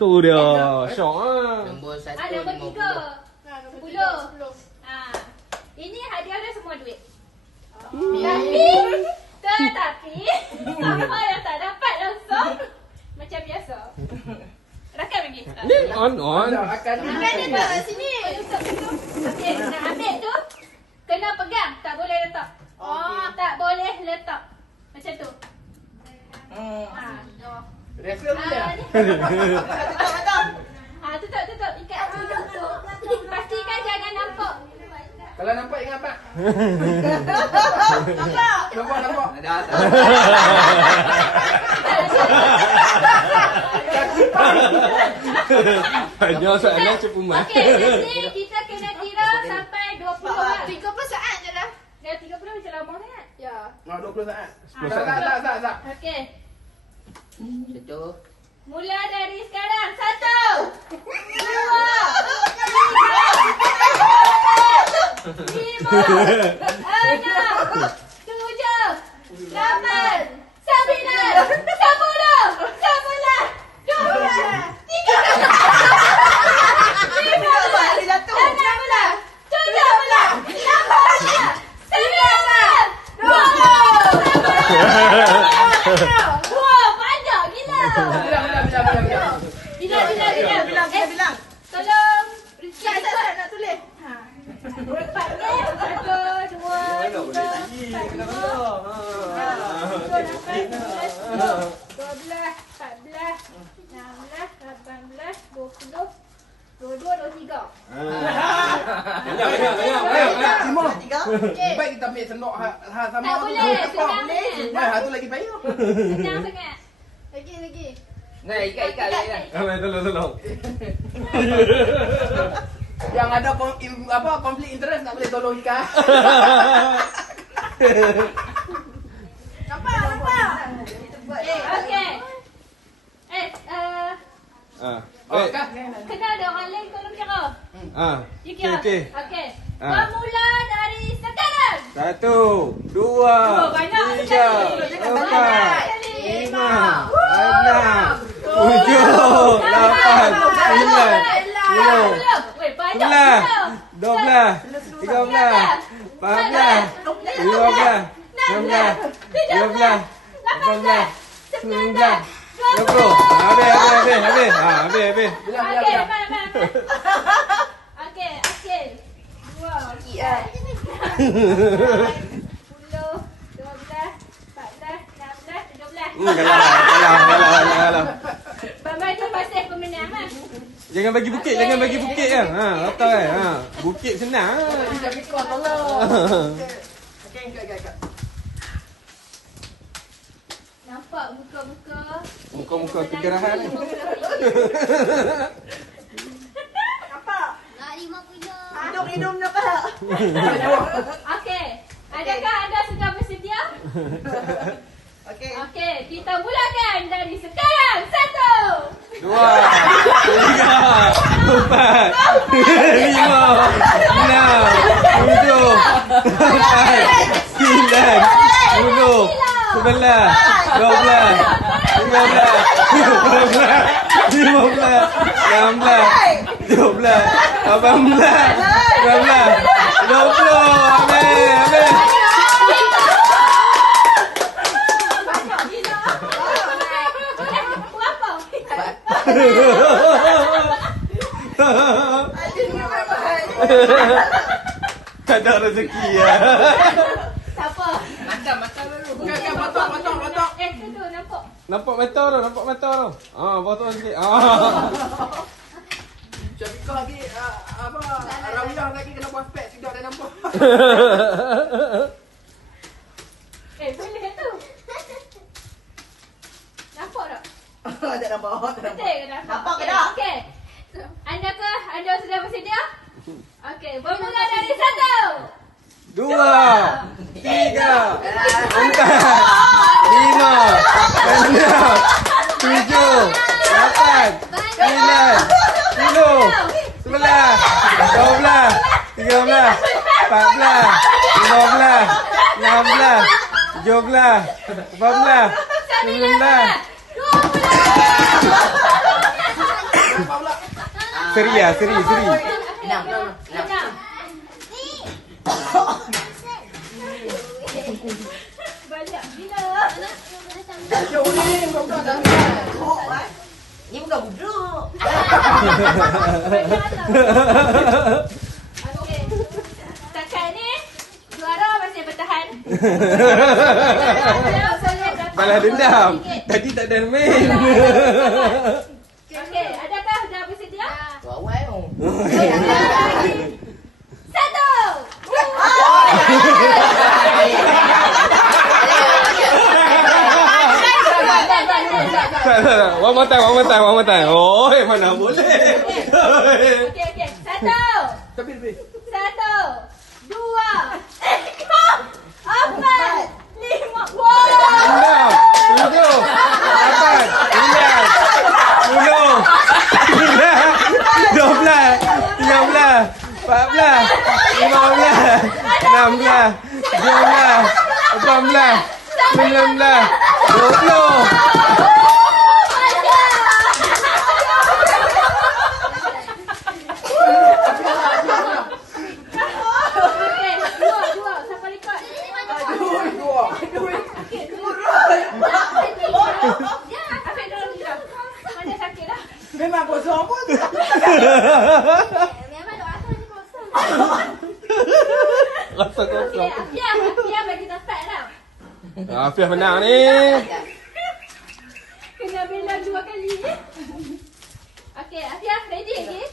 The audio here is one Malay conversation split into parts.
Tu dia. Syok ah. Nombor satu Ah, nombor lima tiga. puluh. Sepuluh. Ah. Ini hadiah dia semua duit. Tapi, tetapi, siapa yang tak dapat langsung, macam biasa. Rakam lagi. Ah. Ni on on. Akan Ambil dia sini. Okey, nak Ah. Ha, tutup, tutup. Ikat tutup tu. Pastikan jangan nampak. Kalau nampak ingat apa? Nampak. Nampak nampak. Hanya soalan. Okey, nanti kita kena kira sampai 20 orang. 30 saat je dah. Dah 30 macam lama sangat. Ya. Oh, 20 saat. 10 Tak, tak, tak, tak, tak. Okey. Satu. Mula dari sekarang. Satu. Dua. Tiga. Enam. Tujuh. Lapan. Sembilan. Sepuluh. Sebelas. Dua belas. Tiga belas. Lima belas. Enam belas. Tujuh belas. Lapan belas. Sembilan belas. Dua Wah, panjang gila. Bilang, bilang, bilang, bilang, bilang. Bilang, bilang, bilang. Bilang, Eh, bilang. Tolong. Rizky, Tak, tak, ikut. tak, nak tulis. Ha. Empat ni. Satu, dua, tiga, empat, lima. enam, tujuh, lapan, sembilan, sepuluh. Dua belas, empat belas, enam belas, lapan belas, dua puluh, dua dua, dua tiga. Banyak banyak banyak banyak. Timur. Okey. Baik kita ambil sendok ha, ha sama Tak tu. boleh, Tepak. senang sangat. Mai, ha tu lagi payah. Senang sangat. Lagi, lagi. Nah, ikat ikat lagi dah. Ambil tolong tolong. Yang ada kon, im- apa konflik interest tak boleh tolong ikat. Nampak, nampak. Eh, okey. Eh, uh, Ah. Oh, Eh. kena ada orang lain tolong kira. Ah. You Okey kira. okey. Okey. Ah. Bermula dari sekarang. Satu, dua, Oh, banyak tiga, empat, lima, enam, tujuh, lapan, sembilan, sepuluh, Weh, banyak sebelas, gila. dua belas, tiga belas, empat belas, lima belas, enam belas, tujuh belas, lapan belas, sembilan belas, dua puluh. Habis, habis, habis, habis. Ha, habis, habis. Bilang, bilang, Okey, bilang. mana, mana. Okey, okey. Dua. Ya. Sepuluh, dua belas, empat belas, enam belas, tujuh belas. Hmm, kalah, kalah, kalah, kalah. Bambang tu masih pemenang lah. Jangan bagi bukit, jangan bagi bukit kan. Ha, rata kan. Ha, bukit senang. Tapi kau tolong. Okey, ikat, ikat, ikat. Nampak muka-muka. Muka-muka kegerahan ni. Nampak. Nak lima puluh. Hidung-hidung nampak. Adakah anda sudah bersedia? Okey. Okey, kita mulakan dari sekarang. Satu. Dua, tiga, empat, lima, enam, tujuh, lapan, sembilan, sepuluh, sebelas, dua belas, tiga belas, empat belas, lima belas, enam belas, tujuh belas, lapan belas, sembilan belas, rezeki ya. Siapa? Makan makan dulu. Ikat, ikat, potong, potong, potong. Eh, tu tu nampak. Nampak mata tu, nampak mata tu. Ah, potong sikit. Ah. Syafiqah lagi ah, apa Rawiyah lagi kena buat spek tidak ada nampak. Eh, boleh tu. Nampak tak? Tak nampak, tak Betul ke nampak? Nampak ke Okey, tak? Okey. Anda ke? Anda sudah bersedia? Okey, bermula dari satu. Dua, tiga, empat, lima, enam, tujuh, lapan, sembilan, sepuluh, sebelas, dua belas, tiga belas, empat belas, lima belas, enam belas, tujuh belas, lapan belas, sembilan belas. Dua puluh. Seri lah, seri, seri. Enam. Enam. Enam. Banyak gila. Jom ni, budak-budak dah ambil. Ni bukan buduk. Banyak. Okey. Setakat ni, juara masih bertahan. Balas dendam. Tadi tak ada main. Okey, adakah dah bersedia? Awal tu. Satu. one more time, one more time, one more time. Oh, mana boleh. Okey, okey. Satu. Tapi lebih. Satu. Dua. Tiga. Empat. Lima. Wow. Enam, tujuh, lapan, sembilan, sepuluh, dua belas, tiga belas, empat belas, lima belas, enam belas, tujuh belas, lapan belas, sembilan belas, dua puluh. Memang kosong pun. Rasa Okey, kosong. Afiah. Afiah bagi tempat tau. Afiah menang ni. Kena bela dua kali. Okey, Afiah ready okey?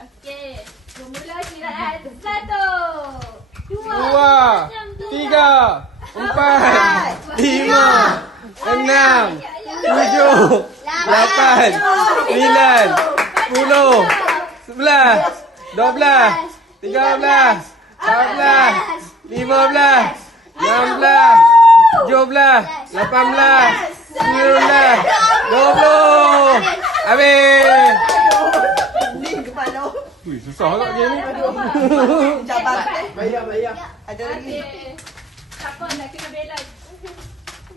Okey. Bermula kiraan. Satu. Dua. Dua, tiga, empat, lima, enam, tujuh, lapan, sembilan, sepuluh, sebelas, dua belas, tiga belas, empat belas, lima belas, enam belas, tujuh belas, lapan belas, sembilan belas, dua puluh. Habis. Ni kepala. Ui, susah tak game ni. Jabat. Bayar, bayar. Ada lagi. Siapa nak kena bela?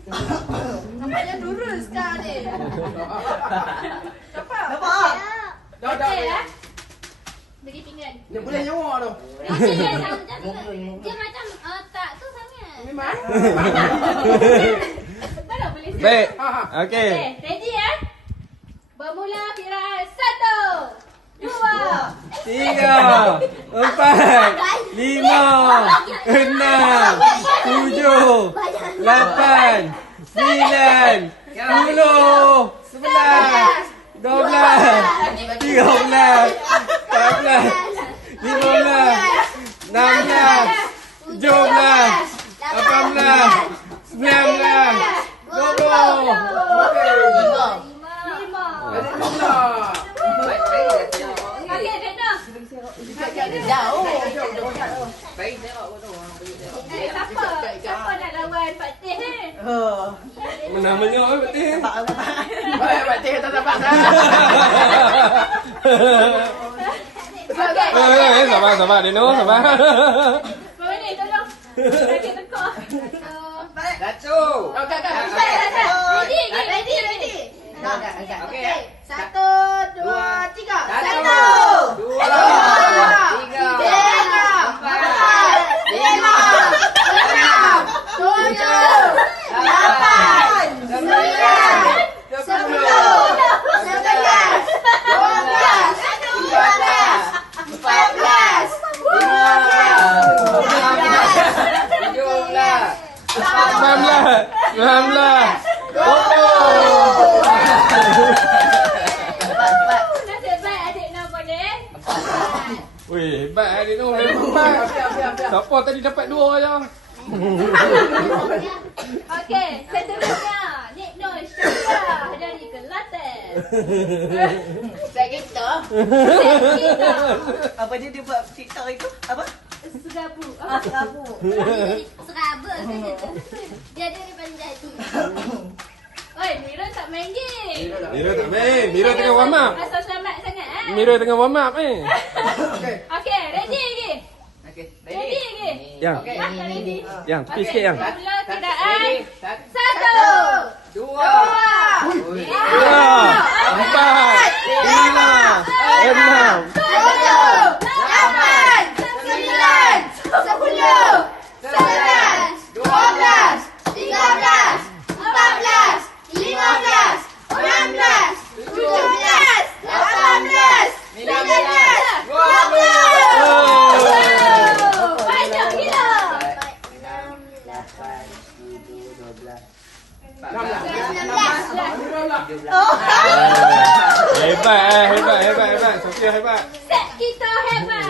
Nampaknya lurus sekarang ni. Siapa? Nampak? Dah, dah. Bayar. eh. Bagi pinggan. Dia boleh nyawa tu. Dia macam uh, tak tu sangat. Memang. Boleh. Baik. Ha, ha. Okey. Okey, ready eh? Bermula kiraan satu, dua, Tiga, empat, lima, enam, tujuh, lapan, sembilan, sepuluh, sebelas, dua belas, tiga belas, empat belas, lima belas, enam belas, tujuh belas, lapan belas, sembilan belas, dua puluh. lima. Alhamdulillah. Baik, dah tengok. Okey, Vena. Jauh. Baik tengok kau tu. Baik tengok. Eh, siapa? Siapa nak Pak Teh ni? Oh. Menang eh, betul. Nampak nampak. Baik, Pak Cik, tak dapat dah. Okey. Eh, eh, sabar, sabar, Dino, sabar. Mama ni, tolong. Sakit tekuk. Satu. Okey, okey. Cepat. Ready, ready, ready, angkat. Okey. Satu, dua, tiga. Satu. Dua. Tiga. 19. Weh, hebat eh tu. Hebat. Siapa tadi dapat dua je? Okey, seterusnya. Nick No Syah dari Kelantan. Saya kita. Apa dia dia buat TikTok itu? Apa? Serabu. Ah, serabu. Tu. Dia ada daripada jadi. Oi, Mira tak main game. Mira tak main. Mira tengah warm up. Asal selamat sangat eh. Mira tengah warm up eh. Okey. Okey, ready lagi. Okey. Ready lagi. Yang, Okey. Ready. yang, tepi sikit yang. Mula kiraan. Satu. Dua. Dua, empat, lima, enam, dua Hebat eh, hebat, hebat, hebat. Sofia hebat. Set kita hebat.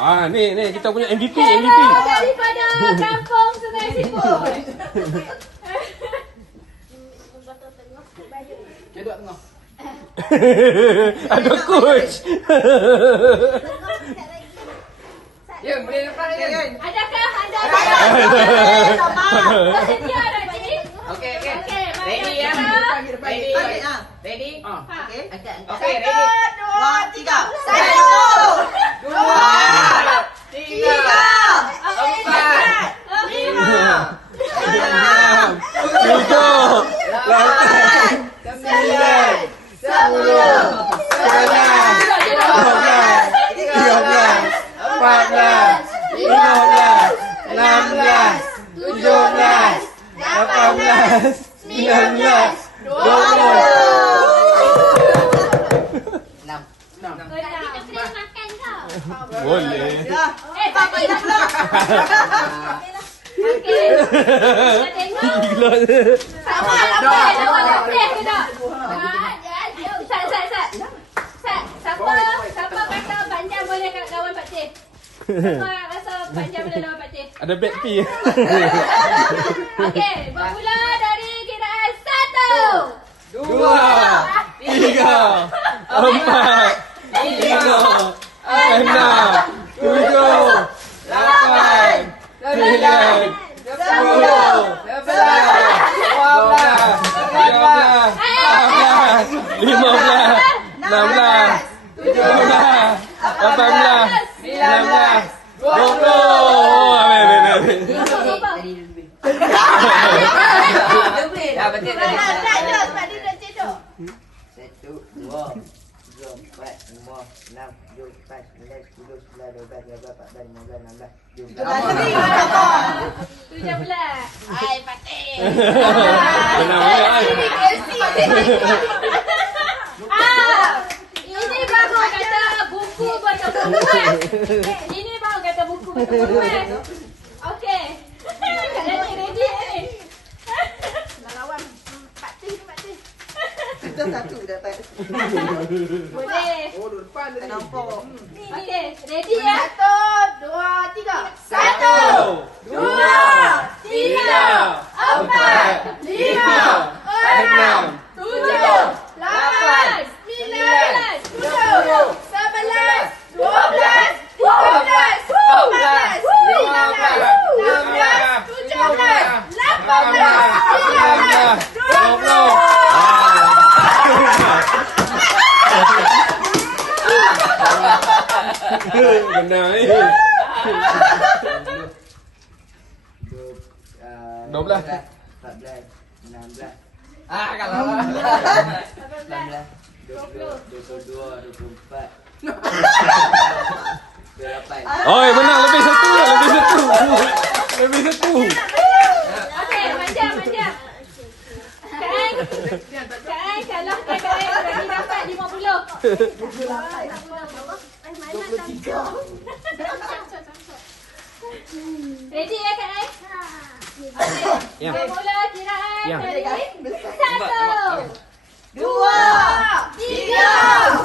Ah, ni, ni kita punya MVP, MVP. Hero daripada kampung Sungai Siput. Cedok tengah. Ada coach. Ya, boleh lepas kan? Adakah anda Sama. bersedia Raji? Okey, okey. Okey, mari Ready ya? kita. Ready. Tarik ah. Ready? Ah. Okey. Angkat, angkat. Okey, Satu, dua, tiga. Satu, dua, tiga, empat, lima, enam, Tujuh, lapan, sembilan, sepuluh, sebelas, dua belas, tiga belas, empat belas, lima belas, enam belas, tujuh belas, lapan belas, sembilan belas, dua puluh. Enam. Enam. Kita kena makan kau. Boleh. Ya. Eh, bagi pula. Okey. Kita tengok. Gila. Sama apa? Sama boleh ke tak? Ah, ya, ya. Sat, sat, sat. Sat, siapa, siapa kata panjang boleh kat lawan Pak Cik? Siapa rasa panjang lawan Pak Cik? Ada back P. Okey, bermula dari kiraan satu. Dua, tiga, empat, lima, enam, tujuh, lapan, sembilan, sepuluh, sebelas, dua belas, tiga belas, empat belas, lima belas, enam belas, tujuh belas, lapan belas, sembilan belas, dua puluh. Oh, ambil, ambil, ambil. Tadi lebih. Dah betul dah. Tak, tak, tak. Sebab dia dah cedok. Satu, dua, tiga, empat, lima, enam, tujuh, lapan, sembilan, sepuluh, sebelas, dua belas, tiga belas, empat belas, lima belas, enam belas, tujuh belas. Tujuh belas. Hai, Fatih. Benar, benar. Ah, ini baru kata buku bertemu Ini baru kata buku bertemu Okey. Kalian ni ready ni. Nak lawan. Hmm, Fatih tu, Fatih. Kita satu dapat. Boleh. Oh, dua depan Tak tadi. nampak. Okey, ready ya? Satu, dua, tiga. Satu, dua, tiga, empat, lima, enam, Tujuh. lapan, Sembilan. sepuluh, sebelas, dua belas, tiga belas, empat belas, lima belas, enam belas, tujuh belas, lapan belas, sembilan belas, dua puluh. Benar ni. Dua belas. Empat belas, enam belas. Ah, kalau Lapan Enam belas. belas, dua puluh, dua puluh dua, dua puluh empat. Dua lapan. Oi, benar lebih satu, lebih satu. Lebih satu. Okey, macam macam. Kan? Kan kalau kan bagi dapat 50. Ready ya Kak Ai? Ya. Bermula kiraan Ya. Satu, Dua, tiga,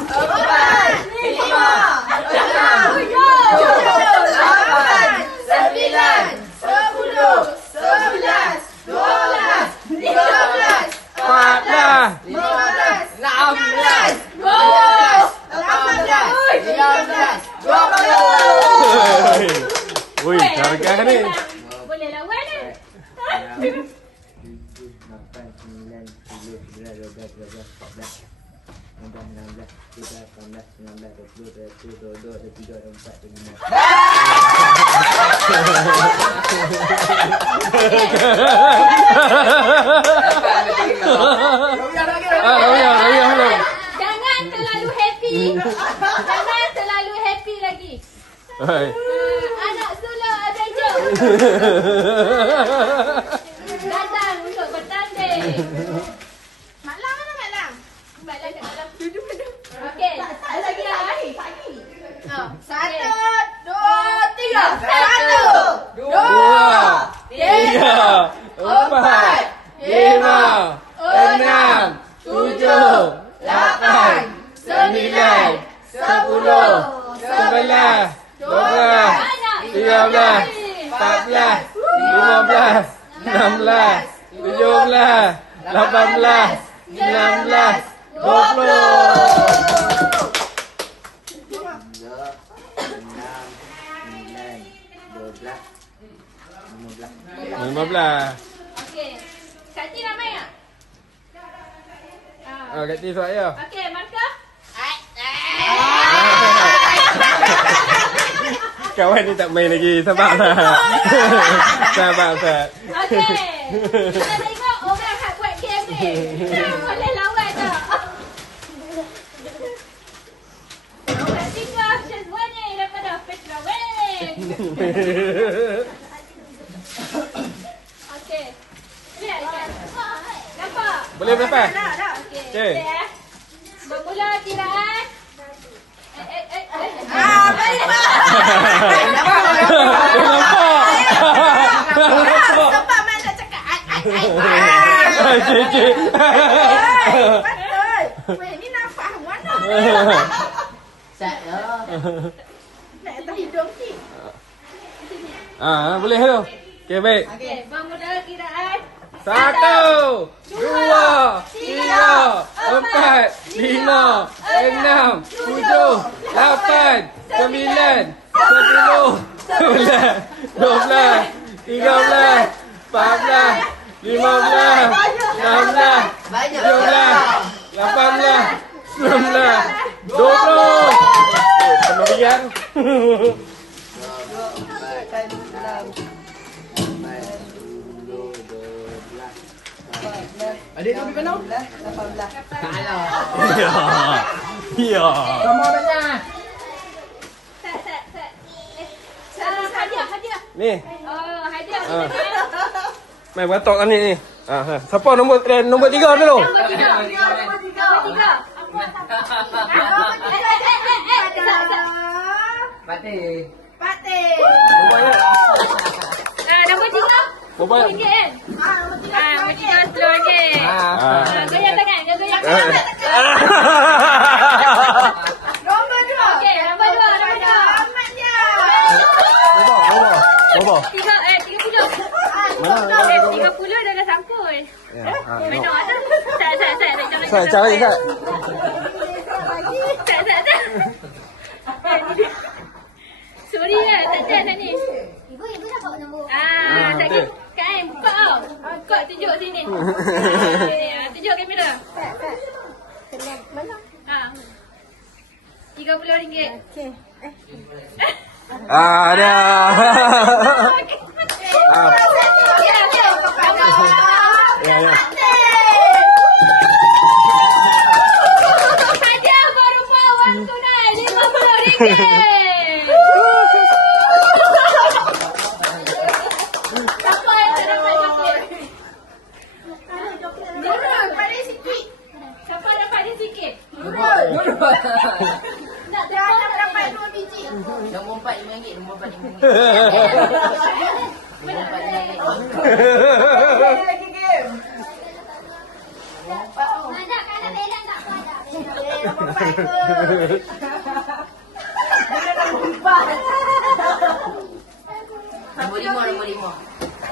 empat, lima, enam, tujuh, lapan, sembilan, sepuluh, sebelas, dua belas, tiga belas, Empat belas. lima belas, enam belas, dua belas, lapan belas, sembilan belas, dua puluh. Woi, harga ni. Boleh lawan ni. Tujuh, lapan, sembilan, sepuluh, sebelas, dua belas, tiga belas, empat belas. Enam belas, enam belas, tujuh belas, lapan belas, sembilan belas, dua puluh, dua puluh, dua dua, dua tiga, dua empat, dua lima. Rawiah lagi. Ah, Rawiyah, Rawiyah belum. Jangan terlalu happy. Jangan terlalu happy lagi. Hai. Ah, anak sulung adventure. Sabar lah. Sabar lah. Okay. Kita lagi ni. Boleh lawan tak? Tinggal daripada. Okey. Lihat kan? Nampak? Boleh berapa? Okey. Okey. Okey. eh. Bermula kiraan. Eh, eh, eh. Ah, baik. Nampak? Sebab mana nak cakap ai ai Cik, cik. Betul. Weh, ni nampak mana? Sat lah. Nak atas hidung ni. Ah, boleh tu. Okey, baik. Okey, bermula kiraan. Satu, dua, tiga, empat, lima, enam, tujuh, lapan, sembilan, sepuluh, sebelas, dua belas, tiga belas, empat belas, lima belas, enam belas, tujuh belas, lapan belas, sembilan belas, dua puluh. Penuh biar. Empat, enam, empat, sepuluh, dua belas. Adik tu pergi mana? Ya. Ya. Sama banyak. Set, set, set. Hadiah, hadiah. Ni, Oh, hadiah. Ah. Main batok kan ni ni. Ah, ha. Siapa nombor eh, nombor tiga dulu? Nombor tiga. Nombor tiga. Nombor tiga. Ah, eh, eh, eh, eh, eh. Set, set. Pati. Patih. Nombor. Ah, tiga. Nombor RM10 kan? Ah, nombor tiga. Ah, nombor tiga RM10. Ah. Ah, goyang tangan, goyang tangan. Nombor dua. Okey, nombor dua, nombor dua. Amatnya. Nombor, nombor. Nombor. Tiga, eh, tiga puluh. Mana? Eh, tiga puluh dah dah sampul. Ya, ha. Minum ada. Set, set, set. Jangan Saya cara ni, Sat. Set, set, set. Sorry lah, tak dah ni. Ibu, ibu dah bawa nombor. Ah, tak betul. Kan, buka tau. Buka tunjuk sini. Ah, tunjuk kamera. Mana? Ah. RM30. Okey. Ah, dah. Ah. Ya, ya. Hadiah berupa wang tunai RM50. Siapa yang tak dapat coklat? Nurul, pada sikit. Siapa dapat ni sikit? Nurul. Nak Dah tengok nak dapat dua biji. Nombor empat lima ringgit. Nombor empat lima ringgit. Lagi game. Ada kan ada belan tak apa ada. Nombor empat ke? Dia nombor empat. Nombor lima, nombor lima.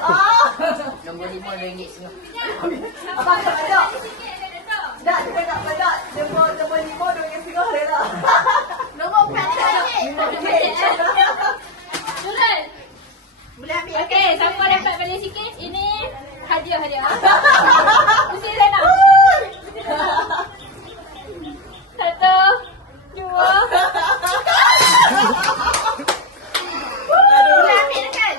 Oh. Nombor lima ringgit setengah. Abang tak ada. Tak, dia tak ada. Dia mau nombor lima, yang setengah lah. Nombor empat dia sikit. Nurul. Boleh ambil. Okey, siapa dapat balik sikit? Ini hadiah hadiah. Mesti Rena. Satu, dua. Boleh ambil kan?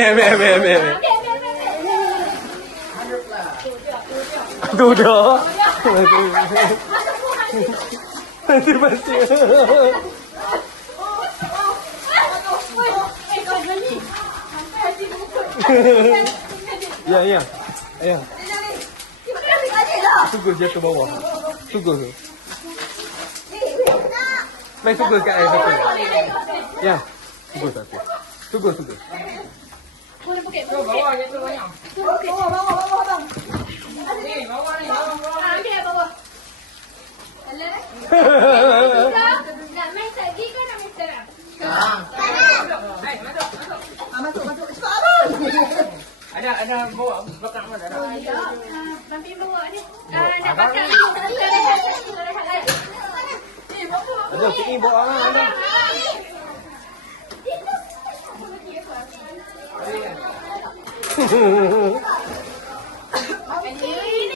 Ambil, ambil, ambil, ambil. ambil. Okey. Duduk. Nanti pasti. Ya, ya. Ya. Sugar jatuh bawah. Sugar tu. Main sugar kat air. Ya. Sugar satu. Sugar, sugar. Boleh pakai. Bawah yang tu banyak. Bawah, bawah, bawah, bang. Ni, bawah ni, bawah. Ah, ambil kat bawah. Alah. Nak main lagi ke nak main sekarang? Sekarang. Hai, masuk, masuk. Ah, masuk, masuk. Cepat, abang. Ada ada bawa belakang mana? Ada. Mampi bawa dia. Ah, nak pakai dulu. Kita rehat. Kita rehat lagi. Eh, bapa. Ada pergi bawa orang ada. Ada. 嗯嗯嗯嗯